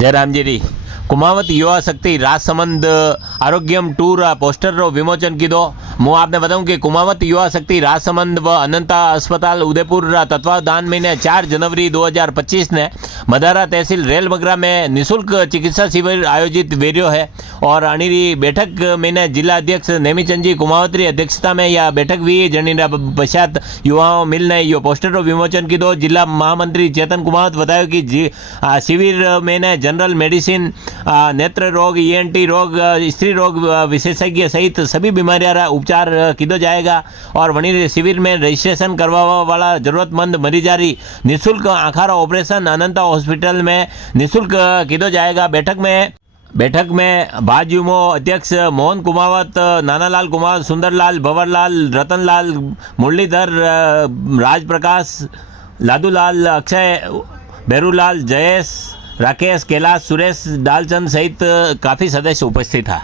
जयरामजेरी कुमावत युवा शक्ति राजसमंद आरोग्यम tour poster रो विमोचन कीधो। હું આપને बताऊं कि कुमावत युवा शक्ति राजसमंद व अनंता अस्पताल उदयपुर तत्वावधान में 4 जनवरी 2025 ने मदारा तहसील रेलमगरा में निःशुल्क चिकित्सा शिविर आयोजित वेरियो है और अणीरी बैठक में जिला अध्यक्ष नेमीचंद जी कुमावतरी अध्यक्षता में यह बैठक हुई। जनी पश्चात युवाओं मिलने यो पोस्टर रो विमोचन कीधो। जिला महामंत्री चेतन कुमावत बताया कि शिविर में जनरल मेडिसिन, नेत्र रोग, ENT रोग, स्त्री रोग विशेषज्ञ सहित सभी बीमारियां रा उपचार कीधो जाएगा और वहीं शिविर में रजिस्ट्रेशन करवा वाला जरूरतमंद मरीजारी निःशुल्क आँखारा ऑपरेशन अनंता हॉस्पिटल में निःशुल्क कीधो जाएगा। बैठक में भाजयुमो अध्यक्ष मोहन कुमावत, नानालाल कुमार, सुंदरलाल, भंवरलाल, रतनलाल, मुरलीधर, राजप्रकाश, लादूलाल, अक्षय, बेरूलाल, जयेश, राकेश, कैलाश, सुरेश, दालचंद सहित काफ़ी सदस्य उपस्थित था।